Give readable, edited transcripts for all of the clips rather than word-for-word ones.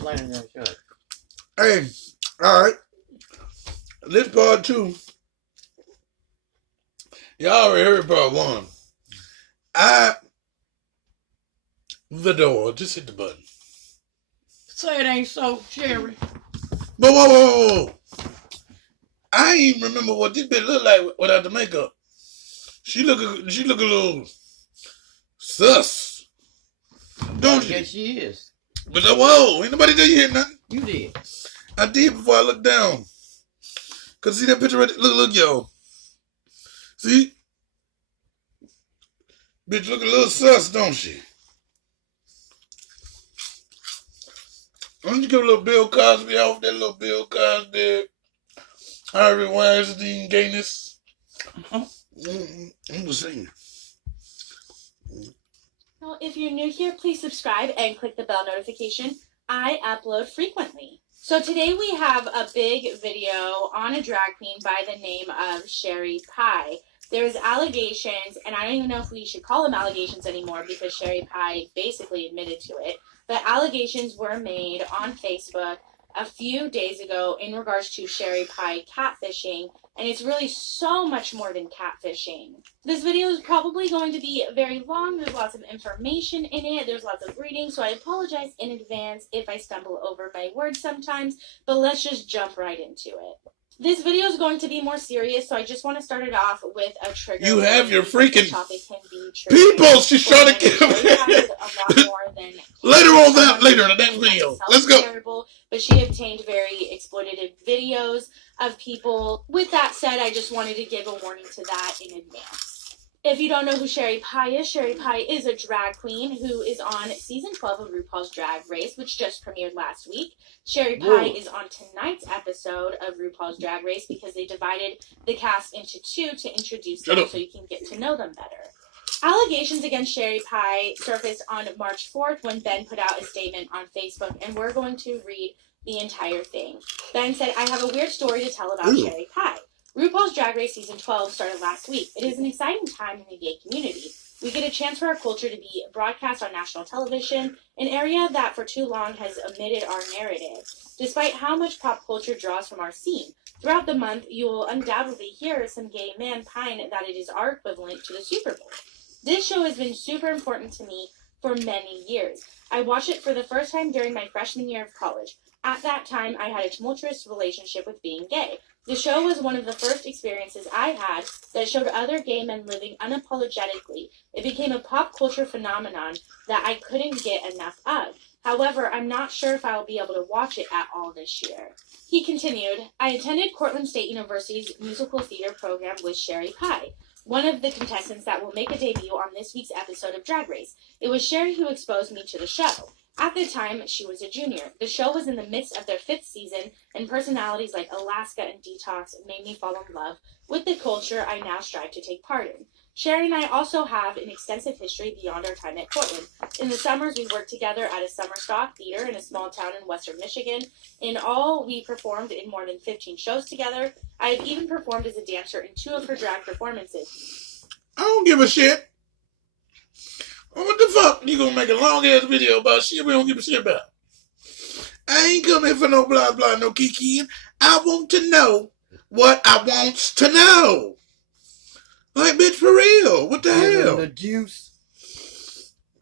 Atlanta Young Church. Hey, all right. This part 2. Y'all already heard part 1. The door. Just hit the button. Say it ain't so, Sherry. But whoa. I ain't even remember what this bitch look like without the makeup. She look a little sus. Don't you? Yes, she is. But whoa, ain't nobody tell you hear nothing. You did. I did before I looked down. Cause see that picture right there? Look, yo. See? Bitch look a little sus, don't she? Why don't you give a little Bill Cosby off that little Bill Cosby, Harvey Weinstein gayness? I'm just saying. Well, if you're new here, please subscribe and click the bell notification. I upload frequently. So today we have a big video on a drag queen by the name of Sherry Pie. There's allegations, and I don't even know if we should call them allegations anymore because Sherry Pie basically admitted to it. But allegations were made on Facebook a few days ago in regards to Sherry Pie catfishing, and it's really so much more than catfishing. This video is probably going to be very long. There's lots of information in it. There's lots of reading, so I apologize in advance if I stumble over my words sometimes, but let's just jump right into it. This video is going to be more serious, so I just want to start it off with a trigger. You have your freaking topic can be people. She's trying to kill a lot more than later in the next video. Let's go. Terrible, but she obtained very exploitative videos of people. With that said, I just wanted to give a warning to that in advance. If you don't know who Sherry Pie is a drag queen who is on season 12 of RuPaul's Drag Race, which just premiered last week. Sherry Pie is on tonight's episode of RuPaul's Drag Race because they divided the cast into 2 to introduce them so you can get to know them better. Allegations against Sherry Pie surfaced on March 4th when Ben put out a statement on Facebook, and we're going to read the entire thing. Ben said, "I have a weird story to tell about Sherry Pie. RuPaul's Drag Race Season 12 started last week. It is an exciting time in the gay community. We get a chance for our culture to be broadcast on national television, an area that for too long has omitted our narrative. Despite how much pop culture draws from our scene, throughout the month you will undoubtedly hear some gay man pine that it is our equivalent to the Super Bowl. This show has been super important to me for many years. I watched it for the first time during my freshman year of college. At that time, I had a tumultuous relationship with being gay. The show was one of the first experiences I had that showed other gay men living unapologetically. It became a pop culture phenomenon that I couldn't get enough of. However, I'm not sure if I will be able to watch it at all this year." He continued, "I attended Cortland State University's musical theater program with Sherry Pie, one of the contestants that will make a debut on this week's episode of Drag Race. It was Sherry who exposed me to the show. At the time, she was a junior. The show was in the midst of their 5th season, and personalities like Alaska and Detox made me fall in love with the culture I now strive to take part in. Sherry and I also have an extensive history beyond our time at Cortland. In the summers, we worked together at a summer stock theater in a small town in western Michigan. In all, we performed in more than 15 shows together. I have even performed as a dancer in 2 of her drag performances." I don't give a shit. What the fuck? You gonna make a long ass video about shit we don't give a shit about? I ain't coming for no blah blah, no kiki. I want to know what I wants to know. Like, bitch, for real. What the hell? The juice.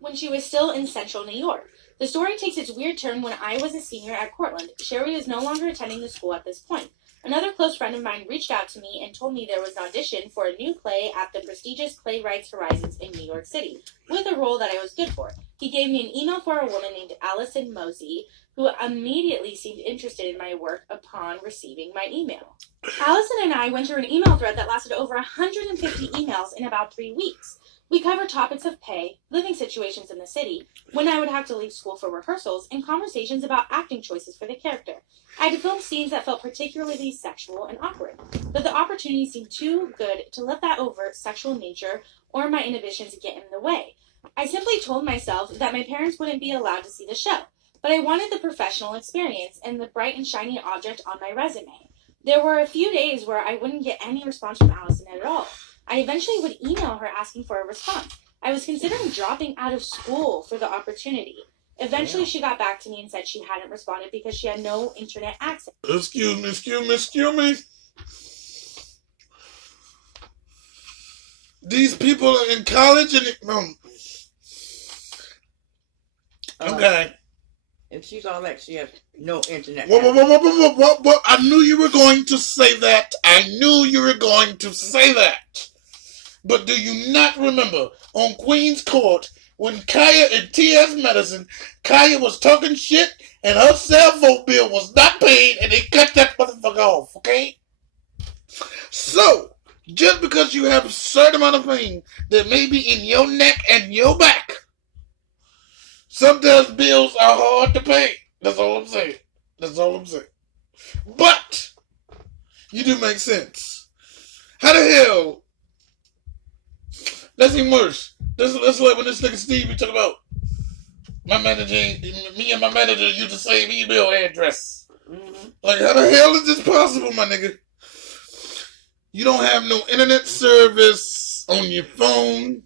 When she was still in central New York. The story takes its weird turn when I was a senior at Cortland. Sherry is no longer attending the school at this point. Another close friend of mine reached out to me and told me there was an audition for a new play at the prestigious Playwrights Horizons in New York City, with a role that I was good for. He gave me an email for a woman named Allison Mosey, who immediately seemed interested in my work upon receiving my email. Allison and I went through an email thread that lasted over 150 emails in about 3 weeks. We covered topics of pay, living situations in the city, when I would have to leave school for rehearsals, and conversations about acting choices for the character. I had to film scenes that felt particularly sexual and awkward, but the opportunity seemed too good to let that overt sexual nature or my inhibitions get in the way. I simply told myself that my parents wouldn't be allowed to see the show, but I wanted the professional experience and the bright and shiny object on my resume. There were a few days where I wouldn't get any response from Allison at all. I eventually would email her asking for a response. I was considering dropping out of school for the opportunity. Eventually, she got back to me and said she hadn't responded because she had no internet access. Excuse me. These people are in college and okay. If she's all that, she has no internet. What? I knew you were going to say that. But do you not remember on Queen's Court when Kaya and T.S. Medicine, Kaya was talking shit and her cell phone bill was not paid and they cut that motherfucker off, okay? So, just because you have a certain amount of pain that may be in your neck and your back, sometimes bills are hard to pay. That's all I'm saying. But, you do make sense. How the hell? That's even worse. That's like when this nigga Steve be talking about me and my manager use the same email address. Mm-hmm. Like, how the hell is this possible, my nigga? You don't have no internet service on your phone.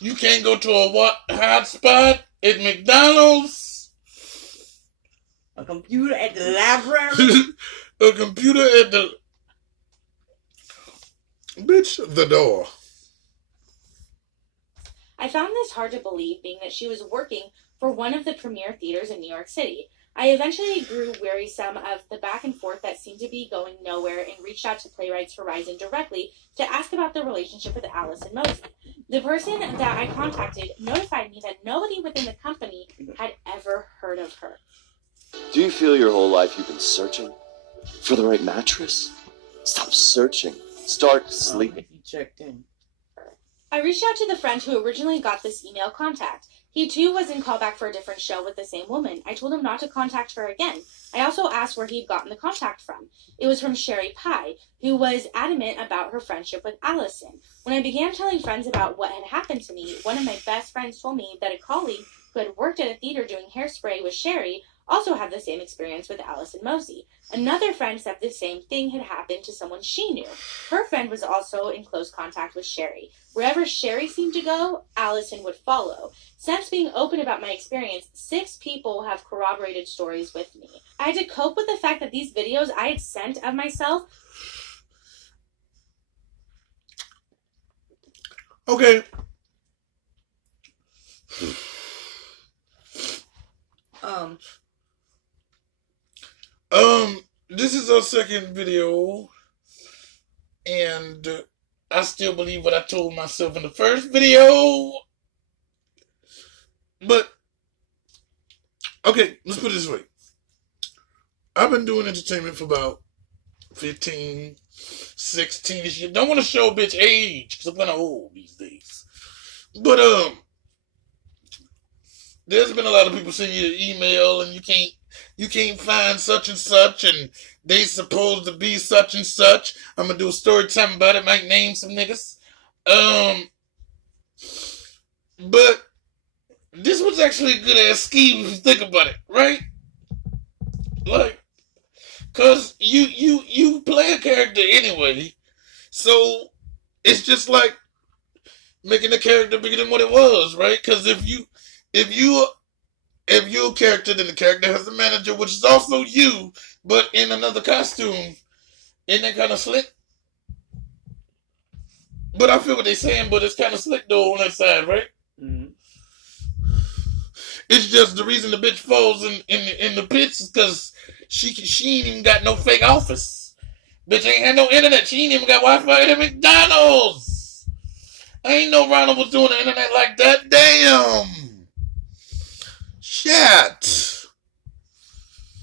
You can't go to a hotspot at McDonald's. A computer at the library. A computer at the... Bitch, the door. I found this hard to believe, being that she was working for one of the premier theaters in New York City. I eventually grew wearisome of the back and forth that seemed to be going nowhere and reached out to Playwrights Horizon directly to ask about the relationship with Allison Mosey. The person that I contacted notified me that nobody within the company had ever heard of her. Do you feel your whole life you've been searching for the right mattress? Stop searching. Start sleeping. He checked in. I reached out to the friend who originally got this email contact. He too was in callback for a different show with the same woman. I told him not to contact her again. I also asked where he'd gotten the contact from. It was from Sherry Pie, who was adamant about her friendship with Allison. When I began telling friends about what had happened to me, one of my best friends told me that a colleague who had worked at a theater doing hairspray with Sherry also had the same experience with Allison Mosey. Another friend said the same thing had happened to someone she knew. Her friend was also in close contact with Sherry. Wherever Sherry seemed to go, Allison would follow. Since being open about my experience, 6 people have corroborated stories with me. I had to cope with the fact that these videos I had sent of myself... Okay. This is our second video, and I still believe what I told myself in the first video, but, okay, let's put it this way. I've been doing entertainment for about 15, 16-ish years. Don't want to show a bitch age, because I'm kind of old these days. But, there's been a lot of people sending you an email, and you can't find such and such, and they supposed to be such and such. I'm gonna do a story time about it, might name some niggas. But this was actually a good ass scheme if you think about it, right? Like, cause you play a character anyway, so it's just like making the character bigger than what it was, right? Cause if you're a character, then the character has a manager, which is also you, but in another costume. Isn't that kind of slick? But I feel what they're saying, but it's kind of slick though on that side, right? Mm-hmm. It's just the reason the bitch falls in the pits is because she ain't even got no fake office. Bitch ain't had no internet. She ain't even got Wi-Fi at McDonald's. I ain't know Ronald was doing the internet like that. Damn. Shit.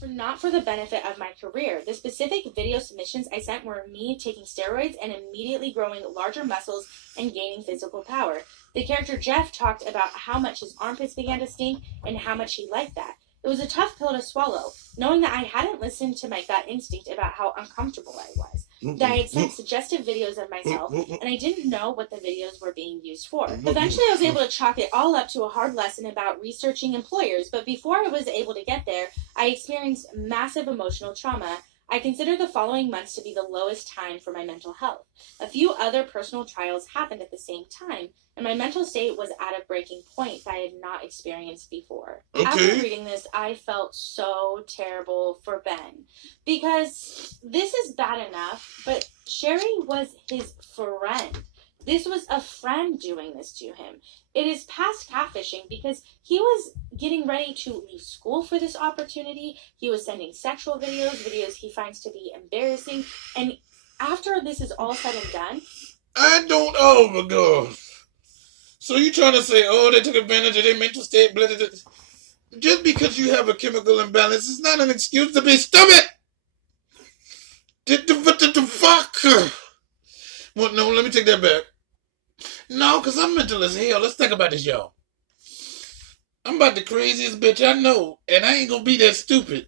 Not for the benefit of my career. The specific video submissions I sent were me taking steroids and immediately growing larger muscles and gaining physical power. The character Jeff talked about how much his armpits began to stink and how much he liked that. It was a tough pill to swallow, knowing that I hadn't listened to my gut instinct about how uncomfortable I was. That I had sent suggestive videos of myself, and I didn't know what the videos were being used for. Eventually, I was able to chalk it all up to a hard lesson about researching employers, but before I was able to get there, I experienced massive emotional trauma. I consider the following months to be the lowest time for my mental health. A few other personal trials happened at the same time, and my mental state was at a breaking point that I had not experienced before. After Okay. reading this, I felt so terrible for Ben, because this is bad enough, but Sherry was his friend. This was a friend doing this to him. It is past catfishing because he was getting ready to leave school for this opportunity. He was sending sexual videos he finds to be embarrassing. And after this is all said and done, Oh my God. So you trying to say, oh, they took advantage of their mental state, blah, blah, blah. Just because you have a chemical imbalance is not an excuse to be stupid. What the fuck? Well, no, let me take that back. No, because I'm mental as hell. Let's think about this, y'all. I'm about the craziest bitch I know, and I ain't gonna be that stupid.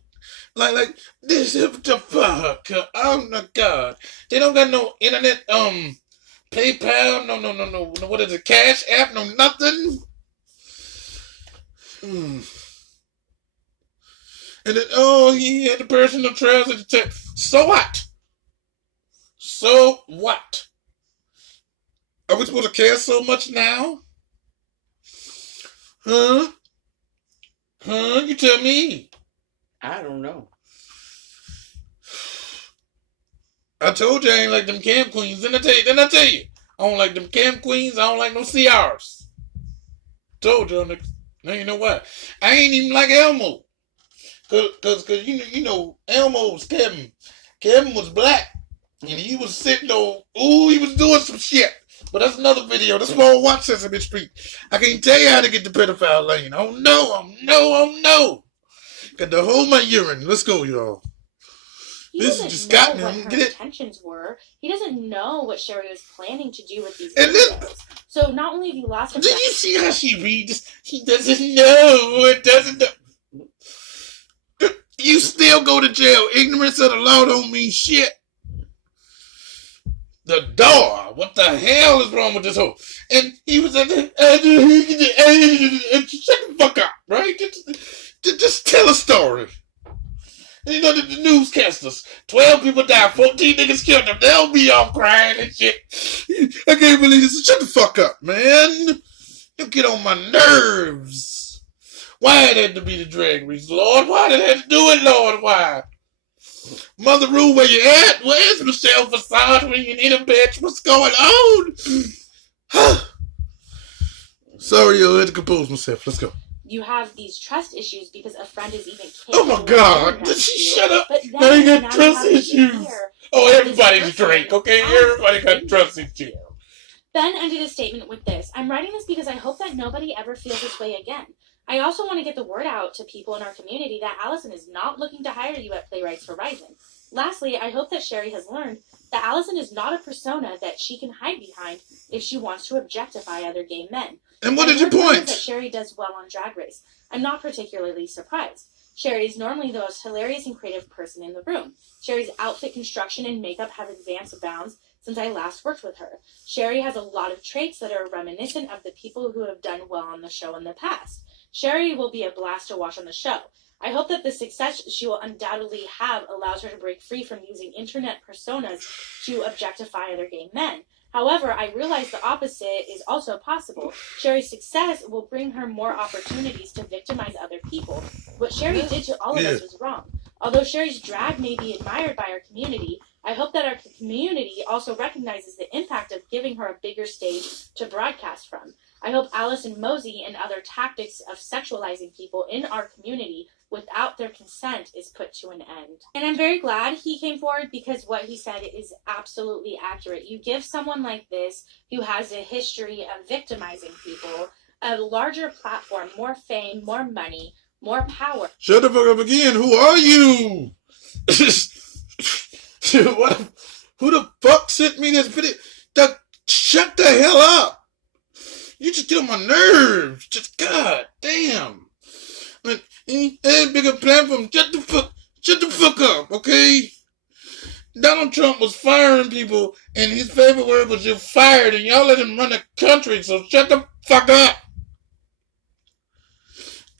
Like, this is the fuck. Oh my God. They don't got no internet, PayPal, no, what is it, Cash App, no nothing. And then, oh, he had the personal trails at the check. So what? So what? Are we supposed to care so much now? Huh? You tell me. I don't know. I told you I ain't like them camp queens. Didn't I tell you? I don't like them camp queens. I don't like no CRs. Told you. Now you know what? I ain't even like Elmo. Cause you know Elmo was Kevin. Kevin was black. And he was sitting on, he was doing some shit. But that's another video. That's why I don't watch Sesame Street. I can't tell you how to get the pedophile lane. Oh no. Got to hold my urine. Let's go, y'all. he This doesn't just know got me. what I'm her gonna get it. intentions were. He doesn't know what Sherry was planning to do with these And then- videos. So not only have you lost a Did friend, you see how she reads? He doesn't know. It doesn't know. You still go to jail. Ignorance of the law don't mean shit. The door. What the hell is wrong with this hoe? And he was at the shut the fuck up, right? Just tell a story. And you know the newscasters, 12 people died, 14 niggas killed them. They'll be all crying and shit. I can't believe this. Shut the fuck up, man. You get on my nerves. Why it had to be the drag race, Lord? Why did it have to do it, Lord? Why? Mother Rule, where you at? Where's Michelle Visage when you need a bitch? What's going on? Sorry, I had to compose myself. Let's go. you have these trust issues because a friend is even Oh my capable of God! doing Did that she to you. shut up? But Now you got now trust have this issues. fear. Oh, everybody's Drake, okay? Everybody got trust issues. Ben ended his statement with this: I'm writing this because I hope that nobody ever feels this way again. I also want to get the word out to people in our community that Allison is not looking to hire you at Playwrights Horizon. Lastly, I hope that Sherry has learned that Allison is not a persona that she can hide behind if she wants to objectify other gay men. And what is your I've heard point? that Sherry does well on Drag Race. I'm not particularly surprised. Sherry is normally the most hilarious and creative person in the room. Sherry's outfit construction and makeup have advanced bounds since I last worked with her. Sherry has a lot of traits that are reminiscent of the people who have done well on the show in the past. Sherry will be a blast to watch on the show. I hope that the success she will undoubtedly have allows her to break free from using internet personas to objectify other gay men. However, I realize the opposite is also possible. Sherry's success will bring her more opportunities to victimize other people. What Sherry did to all of us was wrong. Although Sherry's drag may be admired by our community, I hope that our community also recognizes the impact of giving her a bigger stage to broadcast from. I hope Allison Mosey and other tactics of sexualizing people in our community without their consent is put to an end. And I'm very glad he came forward because what he said is absolutely accurate. You give someone like this who has a history of victimizing people a larger platform, more fame, more money, more power. Shut the fuck up again. Who are you? What? Who the fuck sent me this video? Shut the hell up. You just get on my nerves. Just god damn. And bigger platform. Shut the fuck up, okay? Donald Trump was firing people, and his favorite word was "you're fired," and y'all let him run the country. So shut the fuck up.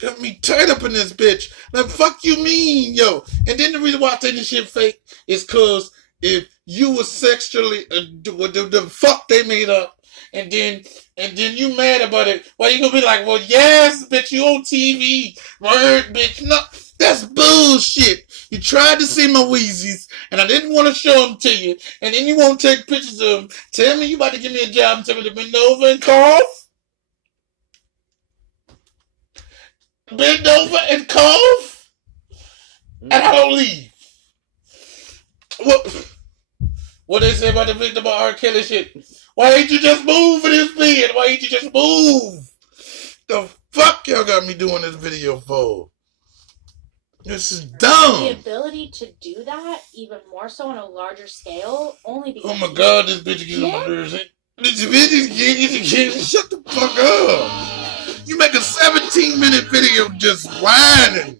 Got me tied up in this bitch. Like, fuck you mean, yo. And then the reason why I think this shit fake is cause if you were sexually, the fuck they made up, and then you mad about it, why you gonna be like, well, yes, bitch, you on TV, word, bitch. No, that's bullshit. You tried to see my Wheezies, and I didn't want to show them to you, and then you won't take pictures of them. Tell me you about to give me a job and tell me to bend over and cough? Bend over and cough? And I don't leave. What they say about the victim of R. Kelly shit? Why ain't you just move in this bed? Why ain't you just move? The fuck y'all got me doing this video for? This is dumb. The ability to do that, even more so on a larger scale, only because... Oh my god, this bitch gets on my nerves. This bitch is shut the fuck up. You make a 17-minute video just whining.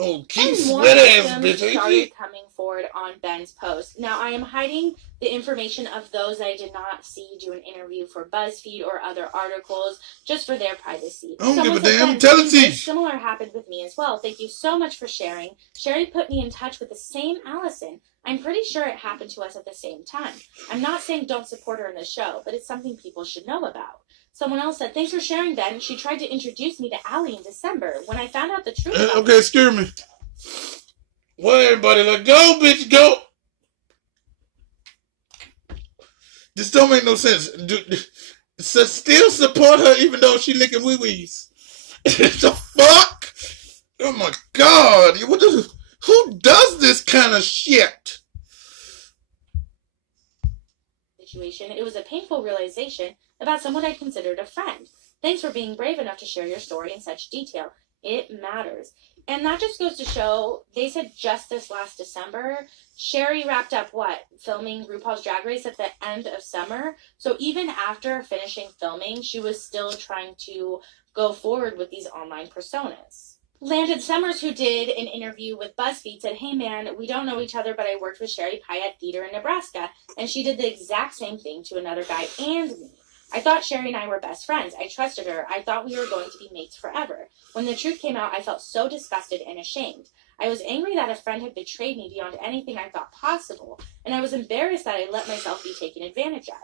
Oh, keep sweat ass bitch. Started coming forward on Ben's post. Now, I am hiding the information of those I did not see do an interview for BuzzFeed or other articles, just for their privacy. I don't give a damn. Tell it to you. Similar happened with me as well. Thank you so much for sharing. Sherry put me in touch with the same Allison. I'm pretty sure it happened to us at the same time. I'm not saying don't support her in the show, but it's something people should know about. Someone else said, thanks for sharing, Ben. She tried to introduce me to Allie in December. When I found out the truth about okay, excuse me. Well, everybody, like, go, bitch, go. This don't make no sense. Still support her even though she licking wee-wees. The fuck? Oh, my God. Who does this kind of shit? Situation. It was a painful realization about someone I considered a friend. Thanks for being brave enough to share your story in such detail. It matters. And that just goes to show, they said just this last December, Sherry wrapped up filming RuPaul's Drag Race at the end of summer. So even after finishing filming, she was still trying to go forward with these online personas. Landon Summers, who did an interview with BuzzFeed, said, hey man, we don't know each other, but I worked with Sherry Pie at theater in Nebraska, and she did the exact same thing to another guy and me. I thought Sherry and I were best friends. I trusted her. I thought we were going to be mates forever. When the truth came out, I felt so disgusted and ashamed. I was angry that a friend had betrayed me beyond anything I thought possible, and I was embarrassed that I let myself be taken advantage of.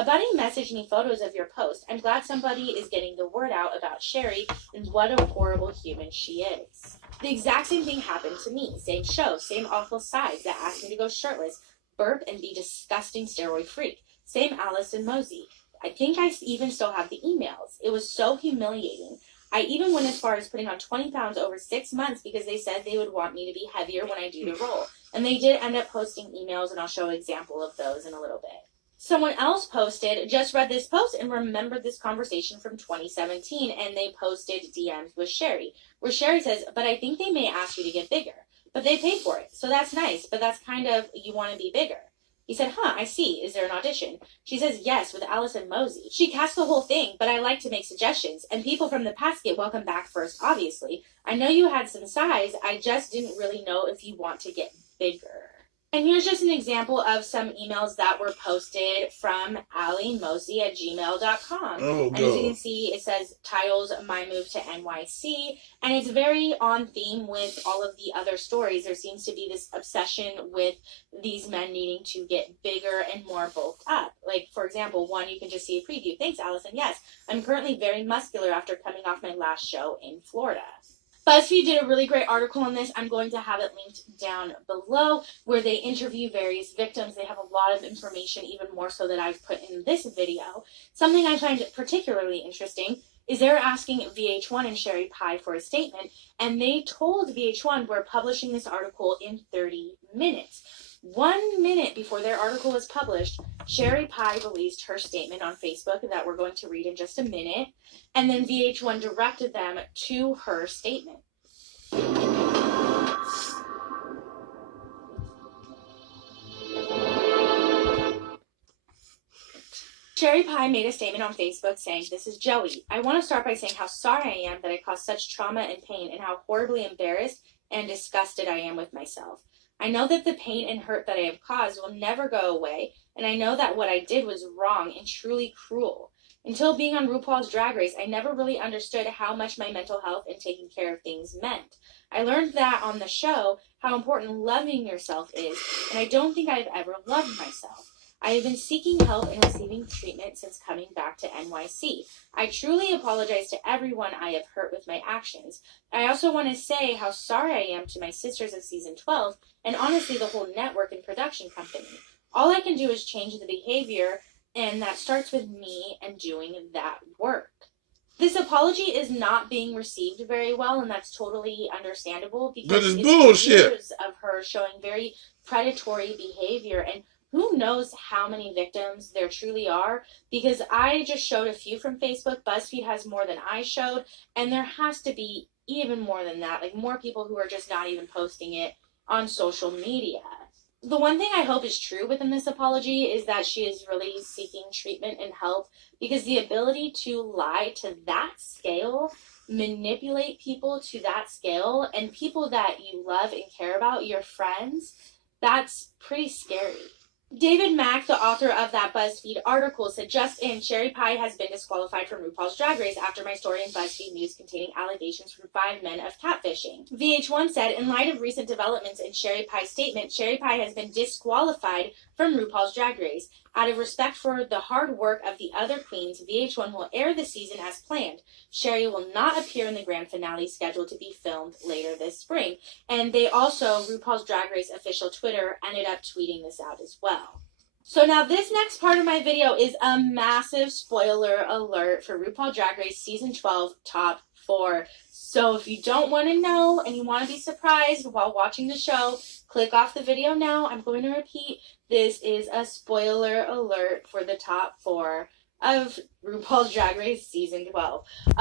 A buddy messaged me photos of your post. I'm glad somebody is getting the word out about Sherry and what a horrible human she is. The exact same thing happened to me. Same show, same awful sides that asked me to go shirtless, burp, and be disgusting steroid freak. Same Allison Mosey. I think I even still have the emails. It was so humiliating. I even went as far as putting on 20 pounds over 6 months because they said they would want me to be heavier when I do the role. And they did end up posting emails, and I'll show an example of those in a little bit. Someone else posted, just read this post and remembered this conversation from 2017, and they posted DMs with Sherry, where Sherry says, but I think they may ask you to get bigger. But they paid for it, so that's nice, but that's kind of, you want to be bigger. He said, I see. Is there an audition? She says, yes, with Allison Mosey. She cast the whole thing, but I like to make suggestions, and people from the past get welcome back first, obviously. I know you had some size, I just didn't really know if you want to get bigger. And here's just an example of some emails that were posted from AllieMosey@gmail.com. Oh, and as you can see, it says, titles, My Move to NYC. And it's very on theme with all of the other stories. There seems to be this obsession with these men needing to get bigger and more bulked up. Like, for example, one, you can just see a preview. Thanks, Allison. Yes, I'm currently very muscular after coming off my last show in Florida. BuzzFeed did a really great article on this. I'm going to have it linked down below where they interview various victims. They have a lot of information, even more so that I've put in this video. Something I find particularly interesting is they're asking VH1 and Sherry Pie for a statement, and they told VH1 we're publishing this article in 30 minutes. 1 minute before their article was published, Sherry Pie released her statement on Facebook that we're going to read in just a minute, and then VH1 directed them to her statement. Sherry Pie made a statement on Facebook saying, this is Joey. I want to start by saying how sorry I am that I caused such trauma and pain and how horribly embarrassed and disgusted I am with myself. I know that the pain and hurt that I have caused will never go away, and I know that what I did was wrong and truly cruel. Until being on RuPaul's Drag Race, I never really understood how much my mental health and taking care of things meant. I learned that on the show, how important loving yourself is, and I don't think I've ever loved myself. I have been seeking help and receiving treatment since coming back to NYC. I truly apologize to everyone I have hurt with my actions. I also want to say how sorry I am to my sisters of season 12, and honestly the whole network and production company. All I can do is change the behavior, and that starts with me and doing that work. This apology is not being received very well, and that's totally understandable because But it's bullshit. years of her showing very predatory behavior, and who knows how many victims there truly are, because I just showed a few from Facebook. BuzzFeed has more than I showed, and there has to be even more than that, like more people who are just not even posting it on social media. The one thing I hope is true within this apology is that she is really seeking treatment and help, because the ability to lie to that scale, manipulate people to that scale, and people that you love and care about, your friends, that's pretty scary. David Mack, the author of that BuzzFeed article, said, "Just in, Sherry Pie has been disqualified from RuPaul's Drag Race after my story in BuzzFeed News containing allegations from 5 men of catfishing." VH1 said, "In light of recent developments in Sherry Pie's statement, Sherry Pie has been disqualified from RuPaul's Drag Race. Out of respect for the hard work of the other queens, VH1 will air the season as planned. Sherry will not appear in the grand finale scheduled to be filmed later this spring." And they also, RuPaul's Drag Race official Twitter, ended up tweeting this out as well. So now this next part of my video is a massive spoiler alert for RuPaul Drag Race Season 12 Top 4. So if you don't want to know and you want to be surprised while watching the show, click off the video now. I'm going to repeat, this is a spoiler alert for the Top 4 of RuPaul's Drag Race Season 12.